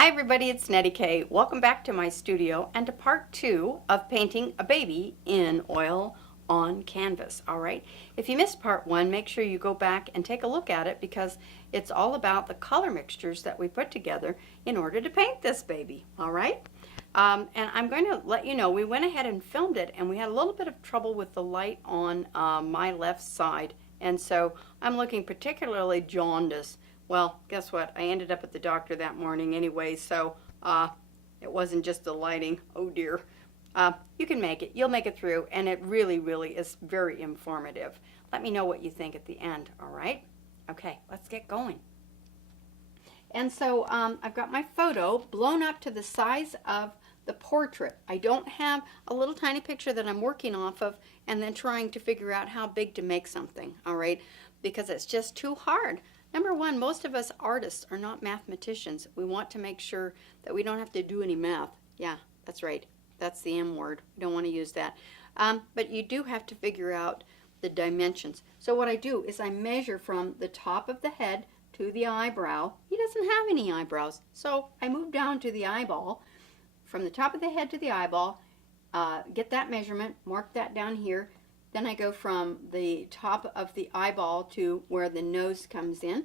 Hi everybody, it's Nettie Kaye. Welcome back to my studio and to part 2 of painting a baby in oil on canvas. All right, if you missed part 1, make sure you go back and take a look at it because it's all about the color mixtures that we put together in order to paint this baby. All right, and I'm going to let you know we went ahead and filmed it and we had a little bit of trouble with the light on my left side, and so I'm looking particularly jaundiced. Well, guess what? I ended up at the doctor that morning anyway, so it wasn't just the lighting. Oh dear. You can make it. You'll make it through, and it really, really is very informative. Let me know what you think at the end, all right? Okay, let's get going. And so I've got my photo blown up to the size of the portrait. I don't have a little tiny picture that I'm working off of and then trying to figure out how big to make something, all right? Because it's just too hard. Number one, most of us artists are not mathematicians. We want to make sure that we don't have to do any math. Yeah, that's right. That's the M word. We don't want to use that. But you do have to figure out the dimensions. So what I do is I measure from the top of the head to the eyebrow. He doesn't have any eyebrows. So I move down to the eyeball, from the top of the head to the eyeball, get that measurement, mark that down here. Then I go from the top of the eyeball to where the nose comes in,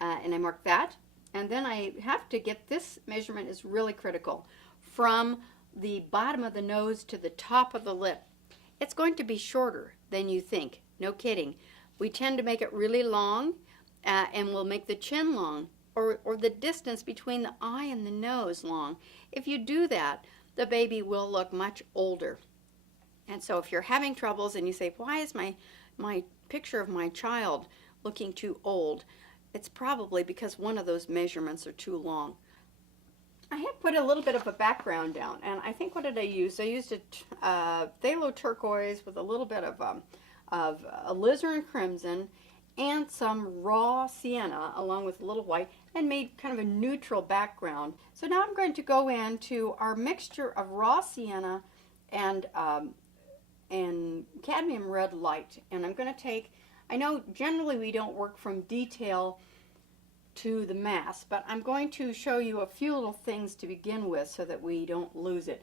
and I mark that. And then I have to get this measurement is really critical. From the bottom of the nose to the top of the lip. It's going to be shorter than you think. No kidding. We tend to make it really long, and we'll make the chin long, or the distance between the eye and the nose long. If you do that, the baby will look much older. And so if you're having troubles and you say, why is my picture of my child looking too old? It's probably because one of those measurements are too long. I had put a little bit of a background down, and I think what did I use? I used a phthalo turquoise with a little bit of alizarin crimson and some raw sienna along with a little white, and made kind of a neutral background. So now I'm going to go into our mixture of raw sienna and cadmium red light, and I'm going to take, I know generally we don't work from detail to the mass, but I'm going to show you a few little things to begin with so that we don't lose it.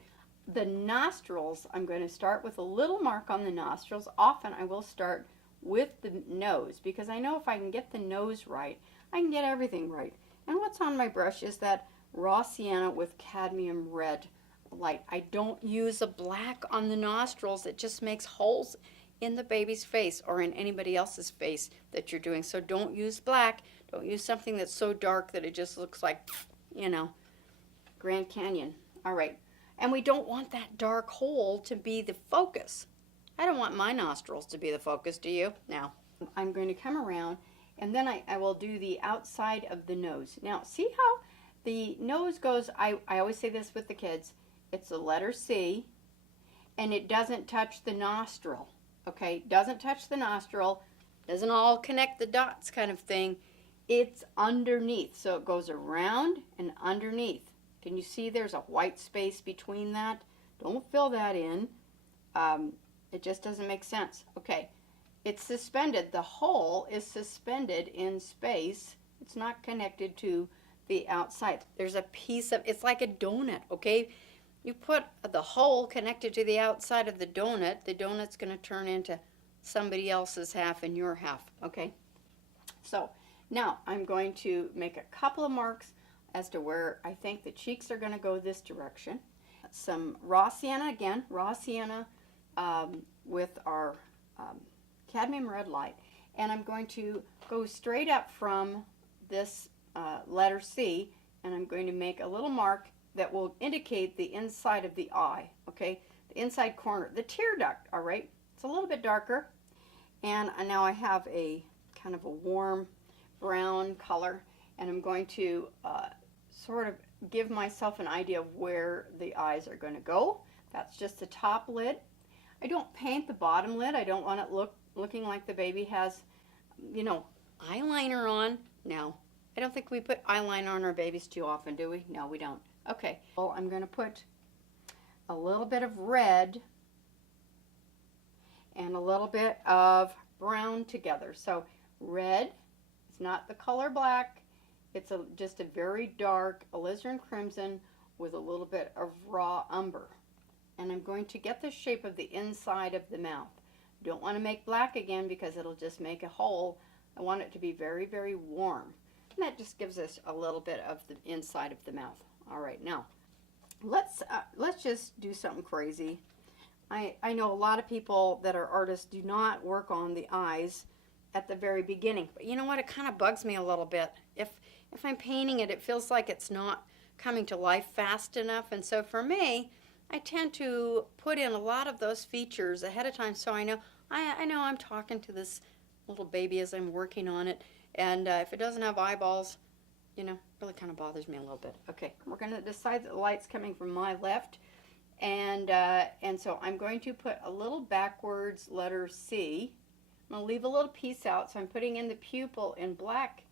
The nostrils, I'm going to start with a little mark on the nostrils. Often I will start with the nose because I know if I can get the nose right, I can get everything right. And what's on my brush is that raw sienna with cadmium red light. I don't use a black on the nostrils. It just makes holes in the baby's face or in anybody else's face that you're doing. So don't use black. Don't use something that's so dark that it just looks like, you know, Grand Canyon. All right. And we don't want that dark hole to be the focus. I don't want my nostrils to be the focus, do you? Now, I'm going to come around and then I will do the outside of the nose. Now, see how the nose goes? I always say this with the kids. It's the letter C, and it doesn't touch the nostril, okay? Doesn't touch the nostril, doesn't all connect the dots kind of thing. It's underneath, so it goes around and underneath. Can you see there's a white space between that? Don't fill that in. It just doesn't make sense. Okay, it's suspended. The hole is suspended in space. It's not connected to the outside. There's a piece of, it's like a donut, okay? You put the hole connected to the outside of the donut's going to turn into somebody else's half and your half, okay? So now I'm going to make a couple of marks as to where I think the cheeks are going to go this direction. Some raw sienna, again, raw sienna with our cadmium red light. And I'm going to go straight up from this letter C, and I'm going to make a little mark that will indicate the inside of the eye, okay? The inside corner, the tear duct, all right? It's a little bit darker. And now I have a kind of a warm brown color, and I'm going to sort of give myself an idea of where the eyes are going to go. That's just the top lid. I don't paint the bottom lid. I don't want it looking like the baby has, you know, eyeliner on. No, I don't think we put eyeliner on our babies too often, do we? No, we don't. Okay, well, I'm going to put a little bit of red and a little bit of brown together. So red, it's not the color black, It's just a very dark alizarin crimson with a little bit of raw umber. And I'm going to get the shape of the inside of the mouth. Don't want to make black again because it'll just make a hole. I want it to be very, very warm. And that just gives us a little bit of the inside of the mouth. All right, now let's just do something crazy. I know a lot of people that are artists do not work on the eyes at the very beginning. But you know what? It kind of bugs me a little bit. If I'm painting it, it feels like it's not coming to life fast enough. And so for me, I tend to put in a lot of those features ahead of time so I know I'm talking to this little baby as I'm working on it. And if it doesn't have eyeballs, you know, it really kind of bothers me a little bit. Okay, we're going to decide that the light's coming from my left. And so I'm going to put a little backwards letter C. I'm going to leave a little piece out, so I'm putting in the pupil in black,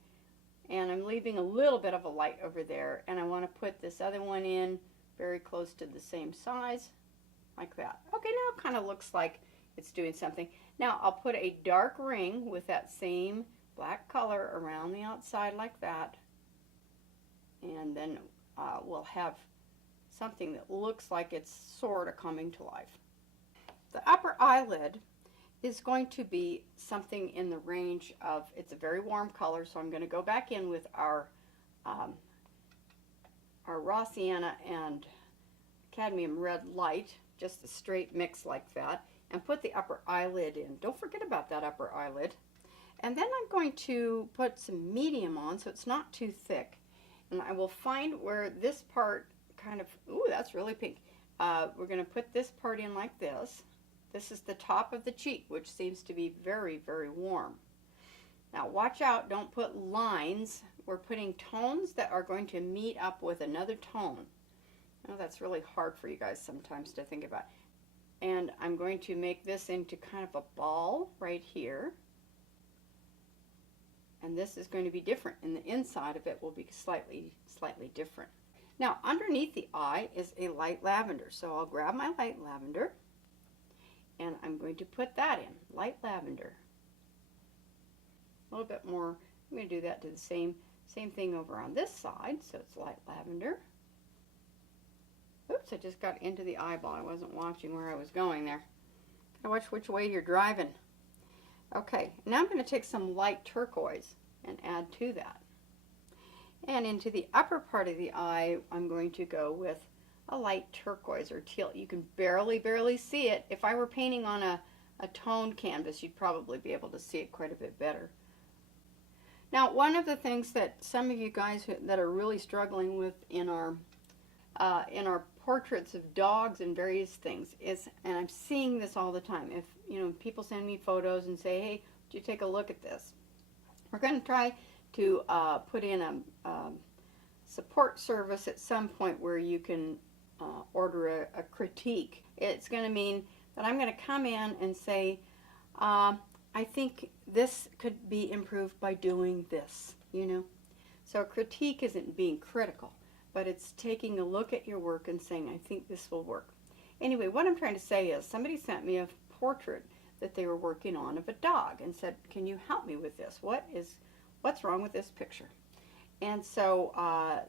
and I'm leaving a little bit of a light over there, and I want to put this other one in very close to the same size, like that. Okay, now it kind of looks like it's doing something. Now I'll put a dark ring with that same black color around the outside like that, and then we'll have something that looks like it's sort of coming to life. The upper eyelid is going to be something in the range of, it's a very warm color, so I'm going to go back in with our raw sienna and cadmium red light, just a straight mix like that, and put the upper eyelid in. Don't forget about that upper eyelid. And then I'm going to put some medium on so it's not too thick. And I will find where this part kind of, ooh, that's really pink. We're going to put this part in like this. This is the top of the cheek, which seems to be very, very warm. Now watch out, don't put lines. We're putting tones that are going to meet up with another tone. I know that's really hard for you guys sometimes to think about. And I'm going to make this into kind of a ball right here. And this is going to be different, and the inside of it will be slightly different. Now underneath the eye is a light lavender, so I'll grab my light lavender and I'm going to put that in, light lavender. A little bit more, I'm going to do that to the same thing over on this side, so it's light lavender. Oops, I just got into the eyeball. I wasn't watching where I was going there. Gotta watch which way you're driving. Okay, now I'm going to take some light turquoise and add to that. And into the upper part of the eye, I'm going to go with a light turquoise or teal. You can barely see it. If I were painting on a toned canvas, you'd probably be able to see it quite a bit better. Now, one of the things that some of you guys that are really struggling with in our portraits of dogs and various things is, and I'm seeing this all the time, if you know people send me photos and say, hey, would you take a look at this? We're going to try to put in a support service at some point where you can order a critique. It's going to mean that I'm going to come in and say, I think this could be improved by doing this, you know. So a critique isn't being critical, but it's taking a look at your work and saying, I think this will work. Anyway, what I'm trying to say is somebody sent me a portrait that they were working on of a dog and said, can you help me with this? What's wrong with this picture? And so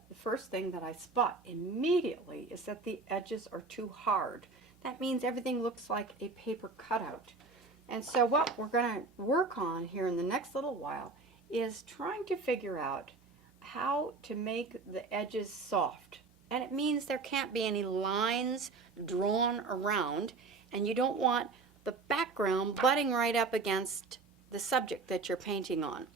the first thing that I spot immediately is that the edges are too hard. That means everything looks like a paper cutout. And so what we're going to work on here in the next little while is trying to figure out how to make the edges soft. And it means there can't be any lines drawn around, and you don't want the background butting right up against the subject that you're painting on.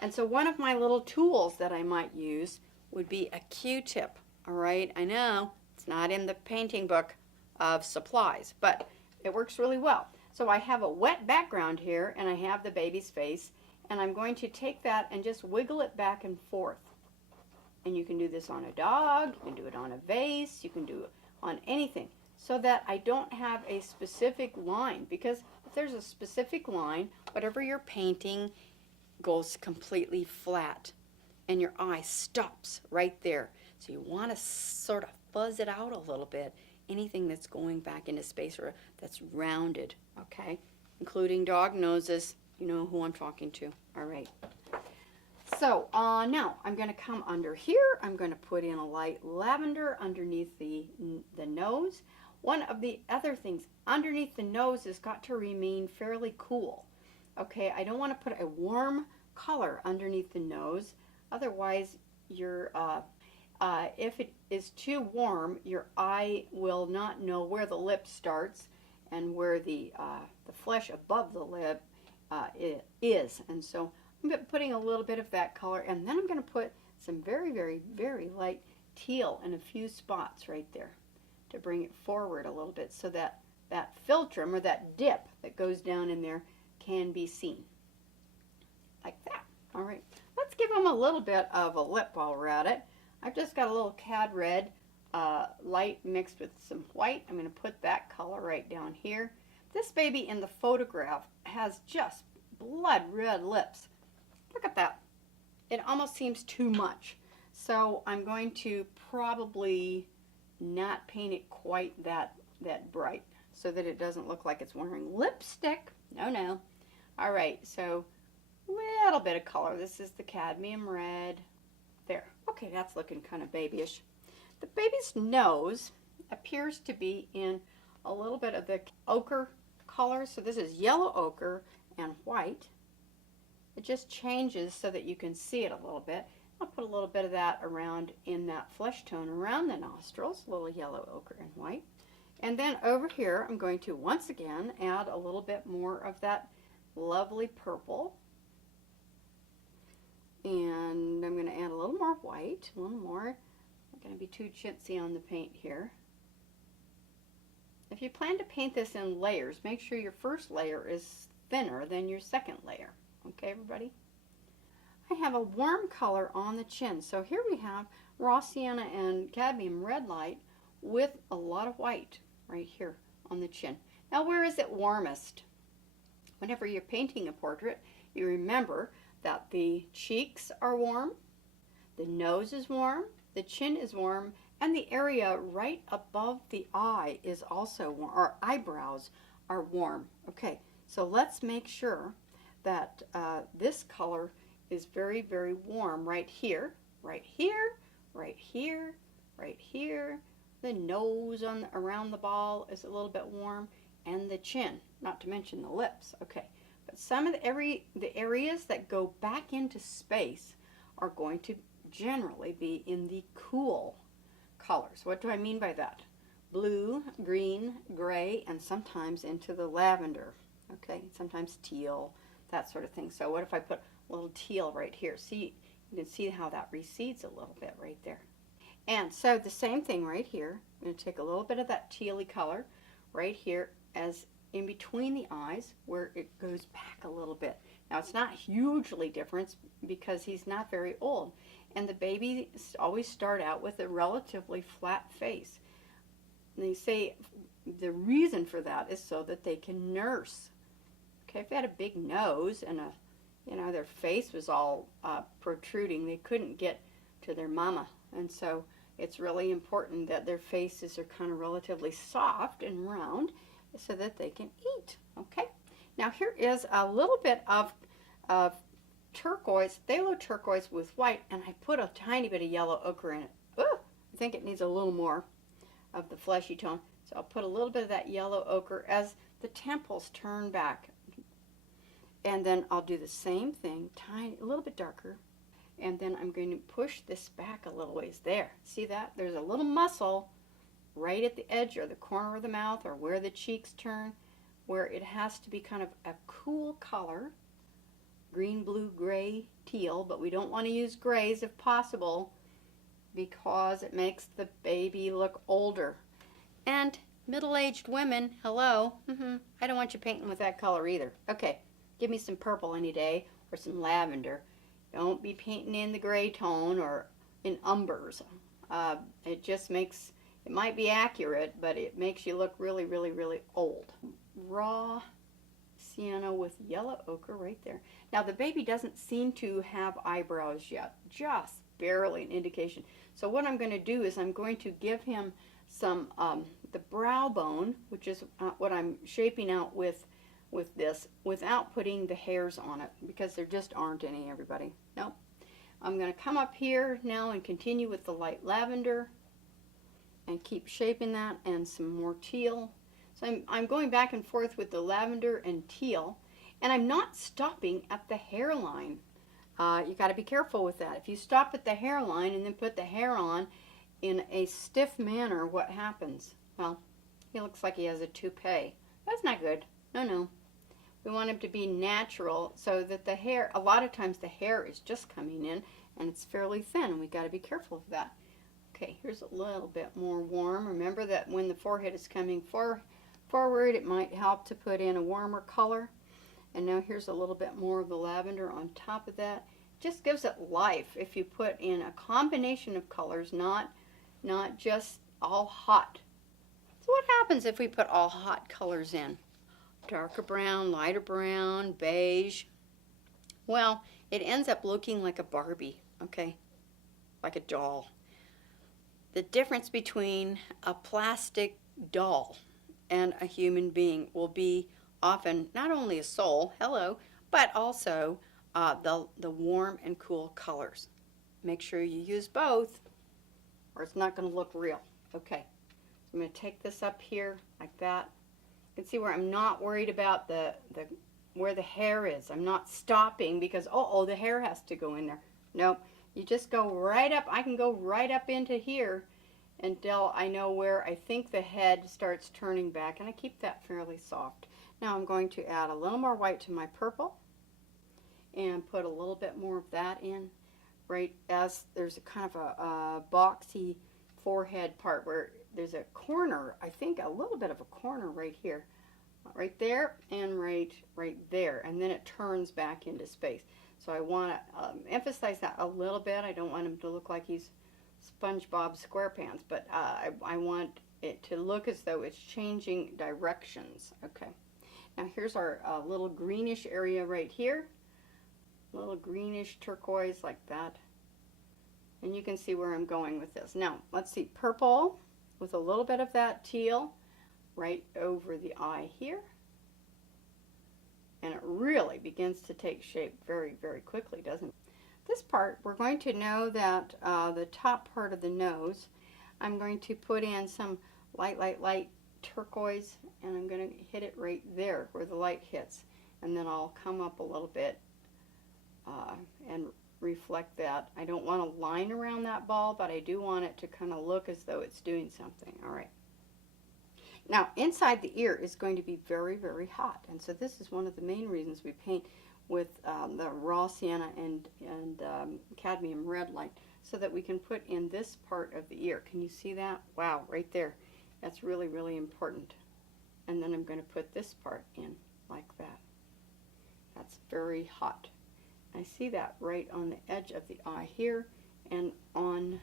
And so one of my little tools that I might use would be a Q-tip. All right, I know it's not in the painting book of supplies, but it works really well. So I have a wet background here, and I have the baby's face, and I'm going to take that and just wiggle it back and forth. And you can do this on a dog, you can do it on a vase, you can do it on anything, so that I don't have a specific line, because if there's a specific line, whatever you're painting goes completely flat and your eye stops right there. So you want to sort of fuzz it out a little bit, anything that's going back into space or that's rounded, okay? Including dog noses, you know who I'm talking to. All right. So now I'm going to come under here. I'm going to put in a light lavender underneath the nose. One of the other things, underneath the nose has got to remain fairly cool. Okay, I don't want to put a warm color underneath the nose. Otherwise, if it is too warm, your eye will not know where the lip starts and where the flesh above the lip is. And so I'm putting a little bit of that color, and then I'm going to put some very, very, very light teal in a few spots right there to bring it forward a little bit so that that philtrum or that dip that goes down in there can be seen. Like that. All right. Let's give them a little bit of a lip while we're at it. I've just got a little cad red light mixed with some white. I'm going to put that color right down here. This baby in the photograph has just blood red lips. Look at that. It almost seems too much. So I'm going to probably not paint it quite that bright so that it doesn't look like it's wearing lipstick. No, no. All right, so a little bit of color. This is the cadmium red. There. Okay, that's looking kind of babyish. The baby's nose appears to be in a little bit of the ochre color. So this is yellow ochre and white. It just changes so that you can see it a little bit. I'll put a little bit of that around in that flesh tone around the nostrils, a little yellow ochre and white. And then over here, I'm going to once again add a little bit more of that lovely purple. And I'm going to add a little more white, a little more. I'm not going to be too chintzy on the paint here. If you plan to paint this in layers, make sure your first layer is thinner than your second layer. Okay, everybody? I have a warm color on the chin. So here we have raw sienna and cadmium red light with a lot of white right here on the chin. Now, where is it warmest? Whenever you're painting a portrait, you remember that the cheeks are warm, the nose is warm, the chin is warm, and the area right above the eye is also warm, or eyebrows are warm. Okay, so let's make sure that this color is very, very warm right here, right here, right here, right here. The nose around the ball is a little bit warm, and the chin, not to mention the lips. Okay, but some of the areas that go back into space are going to generally be in the cool colors. What do I mean by that? Blue, green, gray, and sometimes into the lavender. Okay, sometimes teal, that sort of thing. So what if I put a little teal right here? See, you can see how that recedes a little bit right there. And so the same thing right here. I'm going to take a little bit of that tealy color right here as in between the eyes where it goes back a little bit. Now it's not hugely different because he's not very old. And the babies always start out with a relatively flat face. And they say the reason for that is so that they can nurse. Okay, if they had a big nose and their face was all protruding, they couldn't get to their mama. And so it's really important that their faces are kind of relatively soft and round so that they can eat. Okay, now here is a little bit of turquoise, phthalo turquoise with white, and I put a tiny bit of yellow ochre in it. Ooh, I think it needs a little more of the fleshy tone. So I'll put a little bit of that yellow ochre as the temples turn back. And then I'll do the same thing, a little bit darker. And then I'm going to push this back a little ways. There, see that? There's a little muscle right at the edge or the corner of the mouth or where the cheeks turn, where it has to be kind of a cool color. Green, blue, gray, teal, but we don't want to use grays if possible because it makes the baby look older. And middle-aged women, hello, I don't want you painting with that color either. Okay, give me some purple any day or some lavender. Don't be painting in the gray tone or in umbers. It just makes, it might be accurate, but it makes you look really, really, really old. Raw sienna with yellow ochre right there. Now the baby doesn't seem to have eyebrows yet, just barely an indication. So what I'm going to do is I'm going to give him some, the brow bone, which is what I'm shaping out with this, without putting the hairs on it, because there just aren't any, everybody. Nope. I'm going to come up here now and continue with the light lavender and keep shaping that, and some more teal. So I'm going back and forth with the lavender and teal, and I'm not stopping at the hairline. You got to be careful with that. If you stop at the hairline and then put the hair on in a stiff manner, what happens? Well, he looks like he has a toupee. That's not good. No, no. We want him to be natural so that the hair, a lot of times the hair is just coming in and it's fairly thin, and we got to be careful of that. Okay, here's a little bit more warm. Remember that when the forehead is coming forward, it might help to put in a warmer color. And now here's a little bit more of the lavender on top of that. Just gives it life if you put in a combination of colors, not just all hot. So what happens if we put all hot colors in? Darker brown, lighter brown, beige. Well, it ends up looking like a Barbie, okay? Like a doll. The difference between a plastic doll and a human being will be often not only a soul, hello, but also the warm and cool colors. Make sure you use both or it's not going to look real. Okay, so I'm going to take this up here like that. You can see where I'm not worried about where the hair is. I'm not stopping because, oh, the hair has to go in there. Nope. You just go right up. I can go right up into here until I know where I think the head starts turning back, and I keep that fairly soft. Now I'm going to add a little more white to my purple and put a little bit more of that in, right as there's a kind of a boxy forehead part where there's a corner, I think a little bit of a corner right here, right there and right there, and then it turns back into space. So I want to emphasize that a little bit. I don't want him to look like he's SpongeBob SquarePants, but I want it to look as though it's changing directions. Okay, now here's our little greenish area right here, little greenish turquoise like that, and you can see where I'm going with this. Now let's see, purple with a little bit of that teal right over the eye here. And it really begins to take shape very, very quickly, doesn't it? This part, we're going to know that the top part of the nose, I'm going to put in some light turquoise, and I'm going to hit it right there where the light hits. And then I'll come up a little bit and reflect that. I don't want a line around that ball, but I do want it to kind of look as though it's doing something. All right. Now, inside the ear is going to be very, very hot, and so this is one of the main reasons we paint with the raw sienna and cadmium red light, so that we can put in this part of the ear. Can you see that? Wow, right there. That's really, really important. And then I'm going to put this part in like that. That's very hot. I see that right on the edge of the eye here and on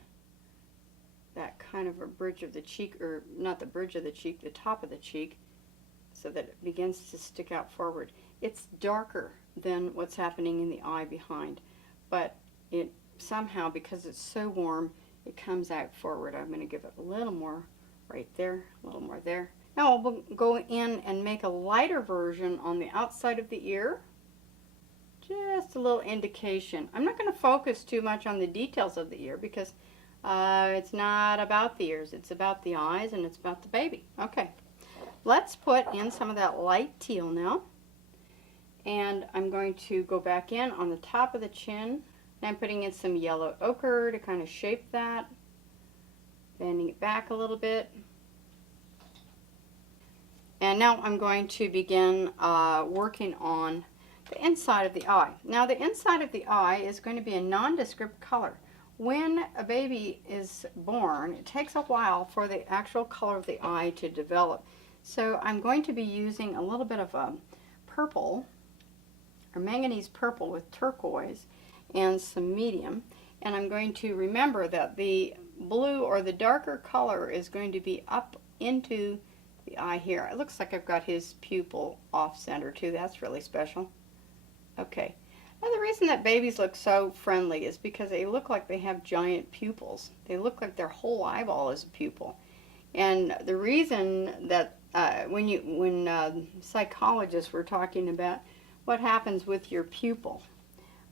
that kind of a bridge of the cheek, or not the bridge of the cheek, the top of the cheek, so that it begins to stick out forward. It's darker than what's happening in the eye behind, but it somehow, because it's so warm, it comes out forward. I'm going to give it a little more right there, a little more there. Now we'll go in and make a lighter version on the outside of the ear. Just a little indication. I'm not going to focus too much on the details of the ear because it's not about the ears, it's about the eyes, and it's about the baby. Okay, let's put in some of that light teal now. And I'm going to go back in on the top of the chin. And I'm putting in some yellow ochre to kind of shape that. Bending it back a little bit. And now I'm going to begin working on the inside of the eye. Now the inside of the eye is going to be a nondescript color. When a baby is born, it takes a while for the actual color of the eye to develop. So I'm going to be using a little bit of purple, or manganese purple with turquoise and some medium. And I'm going to remember that the blue or the darker color is going to be up into the eye here. It looks like I've got his pupil off center too. That's really special. Okay. Now the reason that babies look so friendly is because they look like they have giant pupils. They look like their whole eyeball is a pupil. And the reason that when psychologists were talking about what happens with your pupil,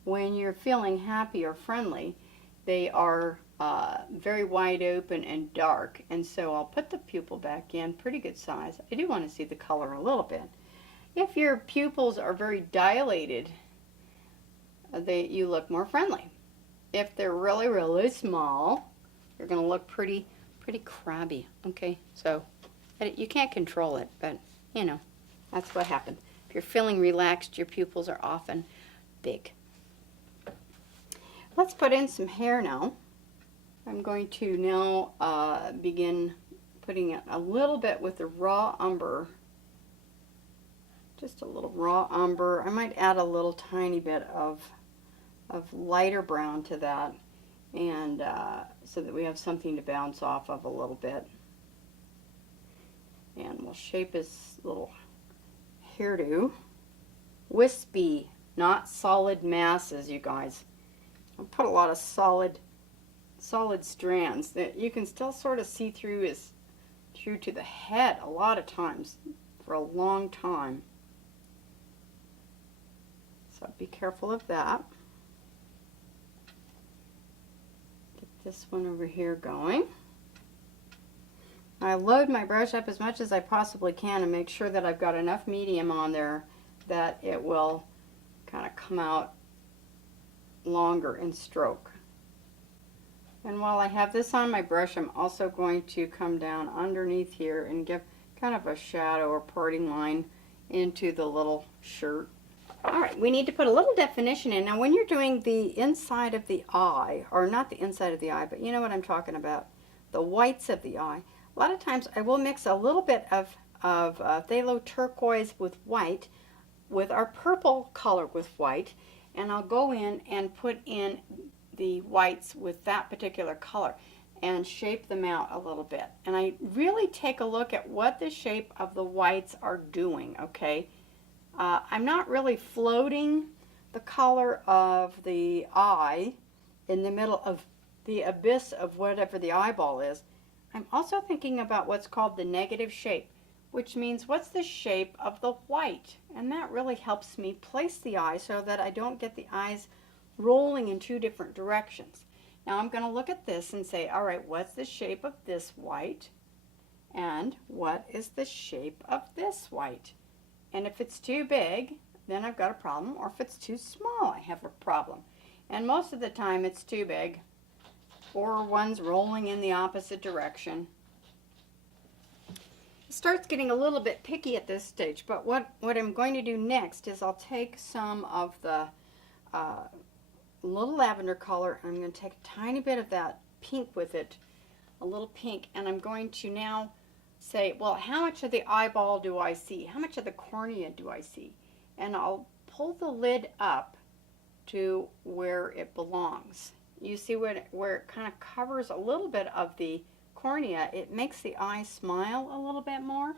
when you're feeling happy or friendly, they are very wide open and dark. And so I'll put the pupil back in, pretty good size. I do want to see the color a little bit. If your pupils are very dilated, you look more friendly. If they're really, really small, you're going to look pretty crabby. Okay, so you can't control it, but you know, that's what happens. If you're feeling relaxed, your pupils are often big. Let's put in some hair now. I'm going to now begin putting it a little bit with the raw umber. Just a little raw umber. I might add a little tiny bit of lighter brown to that, and so that we have something to bounce off of a little bit. And we'll shape his little hairdo. Wispy, not solid masses, you guys. I'll put a lot of solid strands that you can still sort of see through to the head a lot of times for a long time. So be careful of that. Get this one over here going. I load my brush up as much as I possibly can and make sure that I've got enough medium on there that it will kind of come out longer in stroke. And while I have this on my brush, I'm also going to come down underneath here and give kind of a shadow or parting line into the little shirt. Alright, we need to put a little definition in. Now when you're doing the inside of the eye, or not the inside of the eye, but you know what I'm talking about, the whites of the eye, a lot of times I will mix a little bit of phthalo turquoise with white, with our purple color with white, and I'll go in and put in the whites with that particular color and shape them out a little bit. And I really take a look at what the shape of the whites are doing, okay? I'm not really floating the color of the eye in the middle of the abyss of whatever the eyeball is. I'm also thinking about what's called the negative shape, which means what's the shape of the white? And that really helps me place the eye so that I don't get the eyes rolling in two different directions. Now I'm going to look at this and say, all right, what's the shape of this white? And what is the shape of this white? And if it's too big, then I've got a problem, or if it's too small, I have a problem. And most of the time it's too big, or one's rolling in the opposite direction. It starts getting a little bit picky at this stage, but what I'm going to do next is I'll take some of the little lavender color, and I'm going to take a tiny bit of that pink with it, a little pink, and I'm going to now say, well, how much of the eyeball do I see? How much of the cornea do I see? And I'll pull the lid up to where it belongs. You see where it kind of covers a little bit of the cornea. It makes the eye smile a little bit more.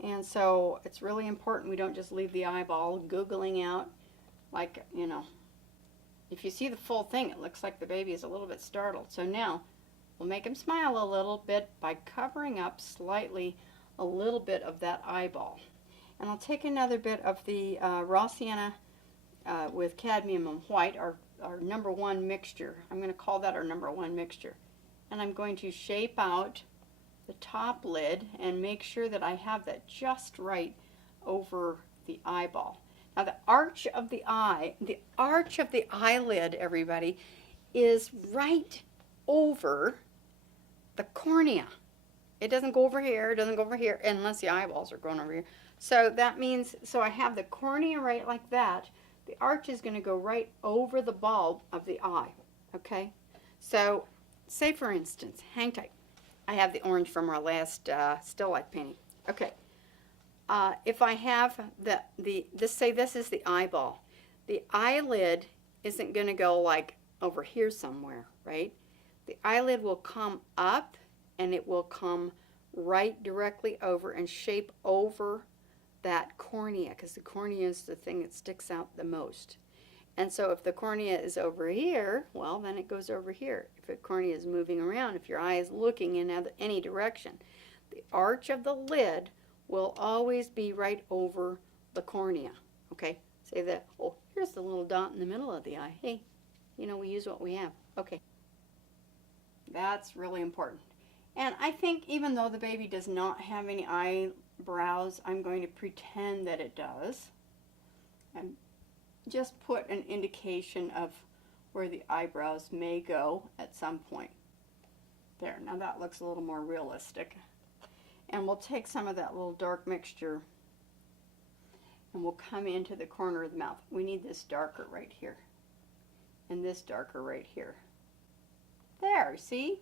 And so it's really important we don't just leave the eyeball googling out like, you know, if you see the full thing, it looks like the baby is a little bit startled. So now we'll make him smile a little bit by covering up slightly a little bit of that eyeball. And I'll take another bit of the raw sienna with cadmium and white, our number one mixture. I'm going to call that our number one mixture. And I'm going to shape out the top lid and make sure that I have that just right over the eyeball. Now the arch of the eyelid, everybody, is right over the cornea. It doesn't go over here, it doesn't go over here, unless the eyeballs are going over here. So that means, so I have the cornea right like that. The arch is going to go right over the bulb of the eye, okay? So, say for instance, hang tight. I have the orange from our last still life painting. Okay. If I have say this is the eyeball. The eyelid isn't going to go like over here somewhere, right? The eyelid will come up and it will come right directly over and shape over that cornea, because the cornea is the thing that sticks out the most. And so if the cornea is over here, well, then it goes over here. If the cornea is moving around, if your eye is looking in any direction, the arch of the lid will always be right over the cornea. Okay, say that. Oh, Here's the little dot in the middle of the eye. Hey, you know, we use what we have. Okay. That's really important. And I think even though the baby does not have any eyebrows, I'm going to pretend that it does. And just put an indication of where the eyebrows may go at some point. There, now that looks a little more realistic. And we'll take some of that little dark mixture and we'll come into the corner of the mouth. We need this darker right here and this darker right here. There, see?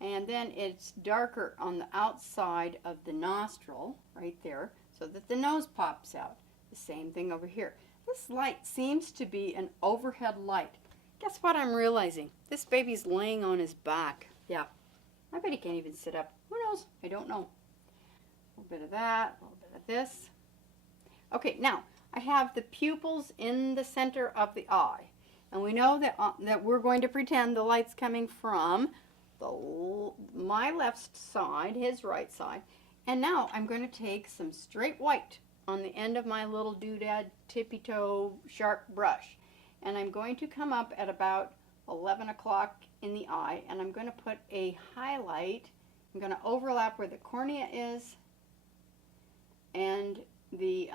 And then it's darker on the outside of the nostril right there so that the nose pops out. The same thing over here. This light seems to be an overhead light. Guess what I'm realizing? This baby's laying on his back. Yeah, I bet he can't even sit up. Who knows? I don't know. A little bit of that, a little bit of this. Okay, now I have the pupils in the center of the eye. And we know that we're going to pretend the light's coming from my left side, his right side. And now I'm going to take some straight white on the end of my little doodad tippy toe sharp brush. And I'm going to come up at about 11 o'clock in the eye, and I'm going to put a highlight. I'm going to overlap where the cornea is and the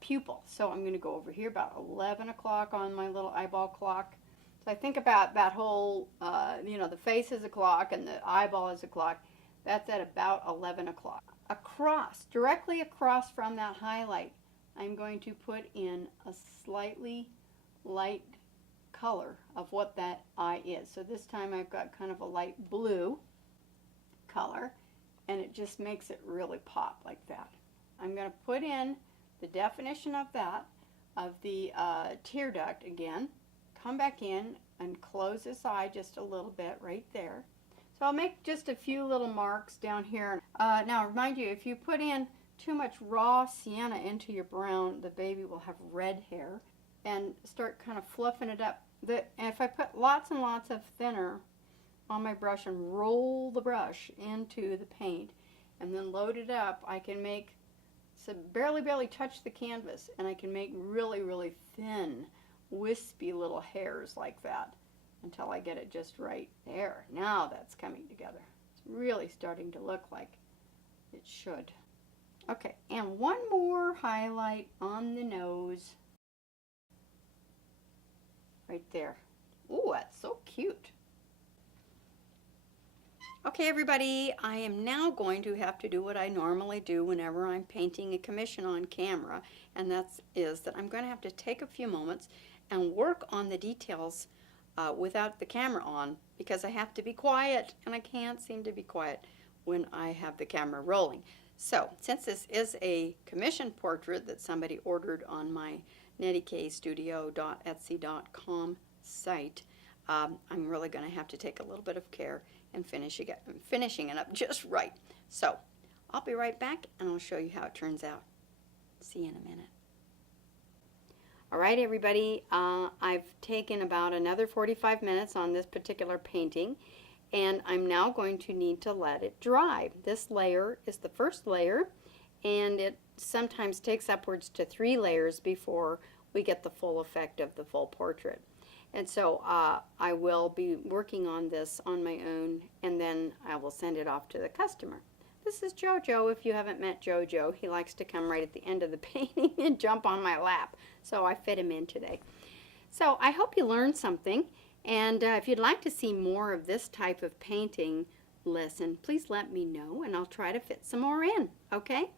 pupil. So I'm going to go over here about 11 o'clock on my little eyeball clock. So I think about that whole, you know, the face is a clock and the eyeball is a clock. That's at about 11 o'clock. Across, directly across from that highlight, I'm going to put in a slightly light color of what that eye is. So this time I've got kind of a light blue color, and it just makes it really pop like that. I'm going to put in the definition of that, of the tear duct again, come back in and close this eye just a little bit right there. So I'll make just a few little marks down here. Now remind you, if you put in too much raw sienna into your brown, the baby will have red hair. And start kind of fluffing it up. And if I put lots and lots of thinner on my brush and roll the brush into the paint and then load it up, I can make, so barely touch the canvas, and I can make really, really thin, wispy little hairs like that until I get it just right. There, now that's coming together. It's really starting to look like it should. Okay, and one more highlight on the nose. Right there. Ooh, that's so cute. Okay, everybody, I am now going to have to do what I normally do whenever I'm painting a commission on camera, and that is that I'm going to have to take a few moments and work on the details without the camera on, because I have to be quiet, and I can't seem to be quiet when I have the camera rolling. So, since this is a commission portrait that somebody ordered on my nettieKayestudio.etsy.com site, I'm really going to have to take a little bit of care and finishing it up just right. So I'll be right back and I'll show you how it turns out. See you in a minute. All right, everybody, I've taken about another 45 minutes on this particular painting, and I'm now going to need to let it dry. This layer is the first layer, and it sometimes takes upwards to 3 layers before we get the full effect of the full portrait. And so I will be working on this on my own, and then I will send it off to the customer. This is Jojo. If you haven't met Jojo, he likes to come right at the end of the painting and jump on my lap. So I fit him in today. So I hope you learned something, and if you'd like to see more of this type of painting lesson, please let me know, and I'll try to fit some more in, okay?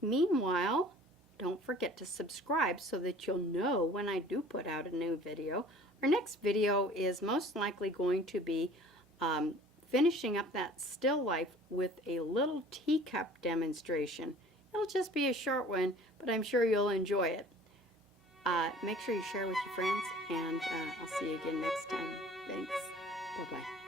Meanwhile, don't forget to subscribe so that you'll know when I do put out a new video. Our next video is most likely going to be finishing up that still life with a little teacup demonstration. It'll just be a short one, but I'm sure you'll enjoy it. Make sure you share with your friends, and I'll see you again next time. Thanks. Bye-bye.